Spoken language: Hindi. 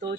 2